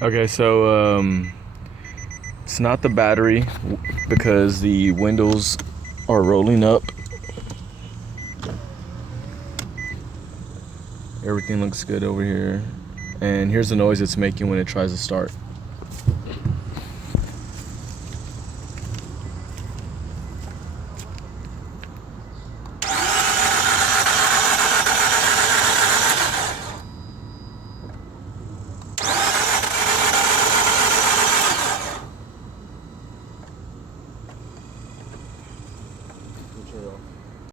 Okay, so it's not the battery because the windows are rolling up. Everything looks good over here. And here's the noise it's making when it tries to start.